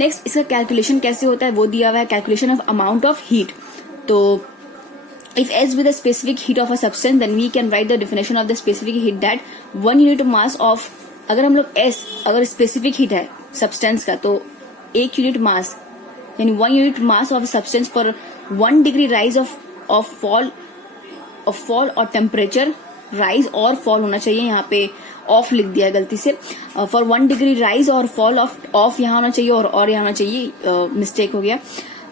Next इसका calculation कैसे होता है वो दिया हुआ है, calculation of amount of heat. तो if S with a specific heat of a substance, then we can write the definition of the specific heat that 1 unit mass of, अगर हम लोग S अगर स्पेसिफिक हीट है substance का, तो 1 unit mass यानी 1 unit mass of substance for 1 degree rise of fall और temperature rise और फॉल होना चाहिए, यहाँ पे ऑफ लिख दिया गलती से, फॉर 1 डिग्री राइज और फॉल ऑफ यहाँ होना चाहिए और यहाँ होना चाहिए, मिस्टेक हो गया,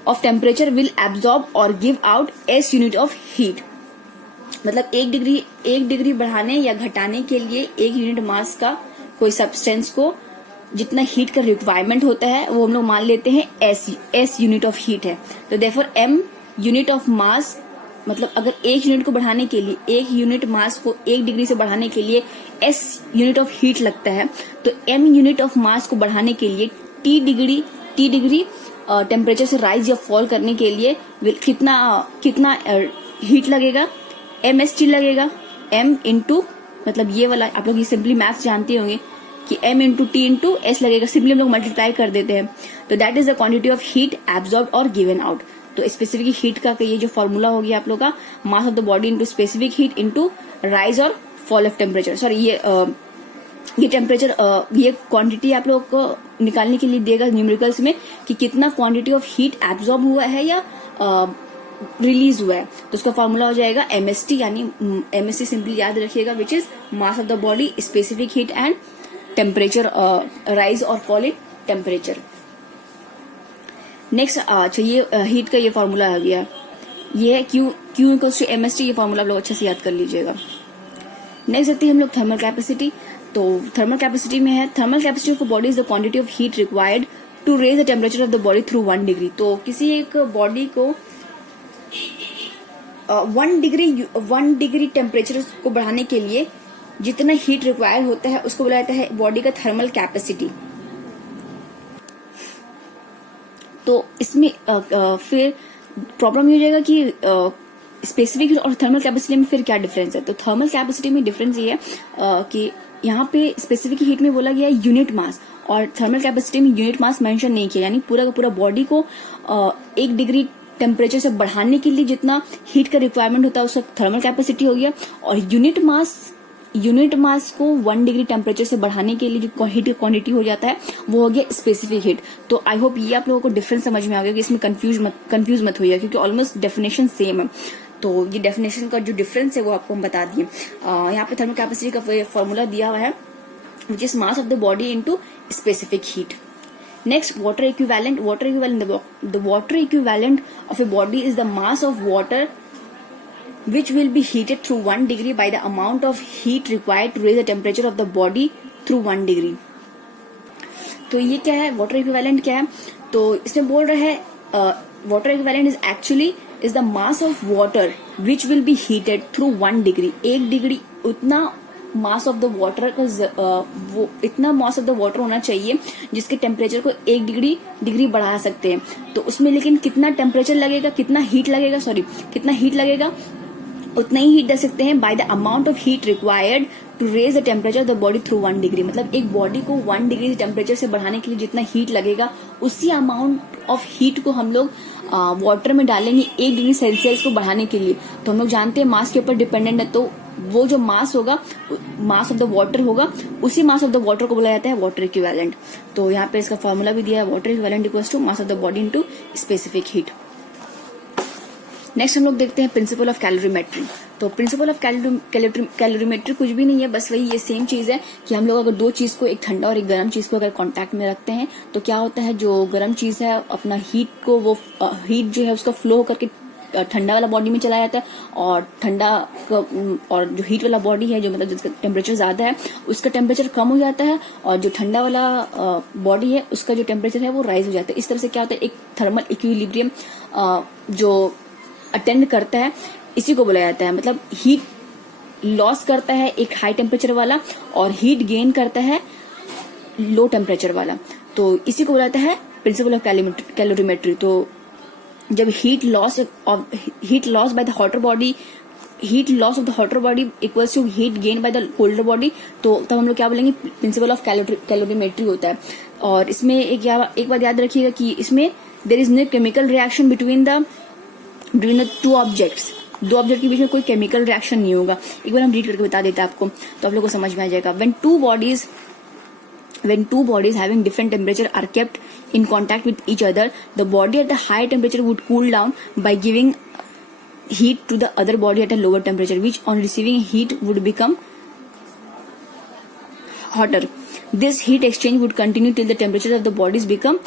of temperature will absorb or give out S unit of heat। मतलब 1 डिग्री बढ़ाने या घटाने के लिए 1 यूनिट मास का कोई सब्सटेंस को जितना हीट का रिक्वायरमेंट होता है वो हम लोग मान लेते हैं S यूनिट ऑफ हीट है। तो therefore M unit of mass, मतलब अगर 1 यूनिट को बढ़ाने के लिए 1 यूनिट मास को 1 डिग्री से बढ़ाने के लिए S यूनिट ऑफ हीट लगता है, तो M यूनिट ऑफ मास को बढ़ाने के लिए T डिग्री टेम्परेचर से राइज या फॉल करने के लिए कितना हीट लगेगा, MST लगेगा। M इंटू, मतलब ये वाला आप लोग ये सिंपली मैथ्स जानते होंगे कि M into T into S लगेगा, सिंपली हम लोग मल्टीप्लाई कर देते हैं। तो that is the quantity of heat absorb और गिवन आउट। तो स्पेसिफिक हीट का ये जो फॉर्मूला हो गया आप लोग का, मास of the body into specific heat into rise और फॉल ऑफ टेम्परेचर। सॉरी ये टेम्परेचर, ये क्वांटिटी आप लोग को निकालने के लिए देगा न्यूमेरिकल्स में कि कितना क्वांटिटी ऑफ हीट एब्जॉर्ब हुआ है या रिलीज हुआ है। तो उसका फॉर्मूला हो जाएगा MST, यानी MST सिंपली याद रखिएगा, which is mass of the body, specific heat and temperature, rise और फॉल इन टेम्परेचर। नेक्स्ट अच्छा ये हीट का ये फॉर्मूला आ गया, ये है Q इक्वल्स टू MST। ये फॉर्मूला आप लोग अच्छे से याद कर लीजिएगा। नेक्स्ट देखते हैं हम लोग थर्मल कैपेसिटी। तो थर्मल कैपेसिटी में है, thermal capacity of body is the quantity of heat required to raise the temperature of the body through 1 degree. तो किसी एक बॉडी को 1 डिग्री टेम्परेचर को बढ़ाने के लिए जितना हीट रिक्वायर होता है उसको बोला जाता है बॉडी का थर्मल कैपेसिटी। तो इसमें फिर प्रॉब्लम ये हो जाएगा कि स्पेसिफिक और थर्मल कैपेसिटी में फिर क्या डिफरेंस है। तो थर्मल कैपेसिटी में डिफरेंस ये है कि यहाँ पे स्पेसिफिक हीट में बोला गया है यूनिट मास, और थर्मल कैपेसिटी में यूनिट मास मेंशन नहीं किया, यानी पूरा का पूरा बॉडी को 1 डिग्री टेम्परेचर से बढ़ाने के लिए जितना हीट का रिक्वायरमेंट होता है उसका थर्मल कैपेसिटी हो गया, और यूनिट मास को 1 डिग्री टेम्परेचर से बढ़ाने के लिए जो हीट क्वांटिटी हो जाता है वो हो गया स्पेसिफिक हीट। तो आई होप ये आप लोगों को डिफरेंस समझ में आ गया कि इसमें कंफ्यूज मत होइए, क्योंकि ऑलमोस्ट डेफिनेशन सेम है। तो ये डेफिनेशन का जो डिफरेंस है वो आपको हम बता दिए। यहाँ पे थर्मल कैपेसिटी का फॉर्मूला दिया हुआ है, which is mass of the body into specific heat. Next water equivalent. The water equivalent of a body is the mass of water which will be heated through 1 degree by the amount of heat required to raise the temperature of the body through 1 degree। तो ये क्या है, water equivalent क्या है? तो इसमें बोल रहा है water equivalent is actually is the mass of water which will be heated through 1 degree। 1 degree उतना मास ऑफ द वाटर का वो इतना मास ऑफ द वाटर होना चाहिए जिसके टेम्परेचर को 1 डिग्री बढ़ा सकते हैं। तो उसमें लेकिन कितना टेम्परेचर लगेगा, कितना हीट लगेगा उतना ही हीट दे सकते हैं by the amount of heat required to raise the temperature of the body through 1 degree. मतलब एक बॉडी को 1 डिग्री टेम्परेचर से बढ़ाने के लिए जितना हीट लगेगा उसी अमाउंट ऑफ हीट को हम लोग वाटर में डालेंगे 1 डिग्री सेल्सियस को बढ़ाने के लिए। तो हम लोग जानते हैं मास के ऊपर डिपेंडेंट है, तो वो जो मास होगा, मास ऑफ द वाटर होगा, उसी मास ऑफ द वाटर को बोला जाता है वाटर इक्विवेलेंट। तो यहाँ पे इसका फॉर्मूला भी दिया है, water equivalent equals to mass of the body into specific heat. Next हम लोग देखते हैं प्रिंसिपल ऑफ कैलोरीमेट्री। तो प्रिंसिपल ऑफ कैलोरीमेट्री कुछ भी नहीं है, बस वही ये सेम चीज है कि हम लोग अगर दो चीज को, एक ठंडा और एक गर्म चीज को अगर कांटेक्ट में रखते हैं तो क्या होता है, जो गर्म चीज है अपना हीट को, वो हीट जो है उसका फ्लो करके ठंडा वाला बॉडी में चला जाता है, और ठंडा और जो हीट वाला बॉडी है, जो मतलब जिसका टेम्परेचर ज्यादा है, उसका टेम्परेचर कम हो जाता है, और जो ठंडा वाला बॉडी है उसका जो टेम्परेचर है वो राइज हो जाता है। इस तरह से क्या होता है, एक थर्मल इक्विलिब्रियम जो अटेंड करता है, इसी को बोला जाता है। मतलब हीट लॉस करता है एक हाई टेम्परेचर वाला, और हीट गेन करता है लो टेम्परेचर वाला। तो इसी को बोला जाता है प्रिंसिपल ऑफ कैलोरीमेट्री। तो जब heat loss by the hotter body, heat loss of the hotter body equals to heat gain by the colder body, तो तब हम लोग क्या बोलेंगे, प्रिंसिपल ऑफ कैलोरीमेट्री होता है। और इसमें एक बात याद रखिएगा कि इसमें there is no chemical reaction between the two objects. दो ऑब्जेक्ट के बीच में कोई केमिकल रिएक्शन नहीं होगा। एक बार हम रीड करके बता देते हैं आपको तो आप लोगों को समझ में आ जाएगा। When two bodies having different temperature are kept in contact with each other, the body at a high temperature would cool down by giving heat to the other body at a lower temperature, which on receiving heat would become hotter. This heat exchange would continue till the temperatures of the bodies become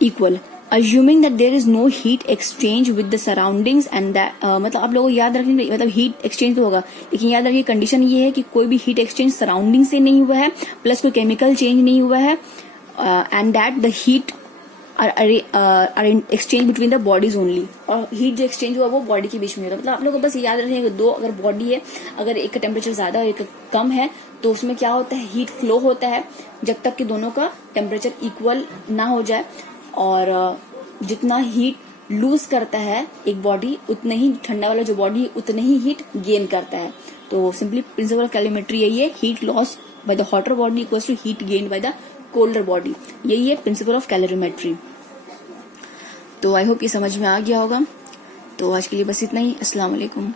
equal. Assuming that there is no heat exchange with the surroundings and that मतलब आप लोगों को याद रखने मतलब heat exchange तो होगा, लेकिन याद रखिए कंडीशन ये है कि कोई भी हीट एक्सचेंज सराउंडिंग से नहीं हुआ है, प्लस कोई केमिकल चेंज नहीं हुआ है, and that the heat are exchange between the bodies only. और हीट जो एक्सचेंज हुआ वो बॉडी के बीच में होता है। मतलब आप लोग को बस याद रखिए कि दो अगर बॉडी है, अगर एक का टेम्परेचर ज्यादा और एक कम है तो उसमें क्या होता है, हीट फ्लो होता है जब तक कि दोनों का टेम्परेचर इक्वल ना हो जाए। और जितना हीट लूज करता है एक बॉडी उतना ही ठंडा वाला जो बॉडी उतने ही हीट गेन करता है। तो सिंपली प्रिंसिपल ऑफ कैलोरीमेट्री यही है, heat loss by the hotter body equals to heat gain by the colder body. यही है प्रिंसिपल ऑफ कैलोरीमेट्री। तो आई होप ये समझ में आ गया होगा। तो आज के लिए बस इतना ही। अस्सलाम वालेकुम।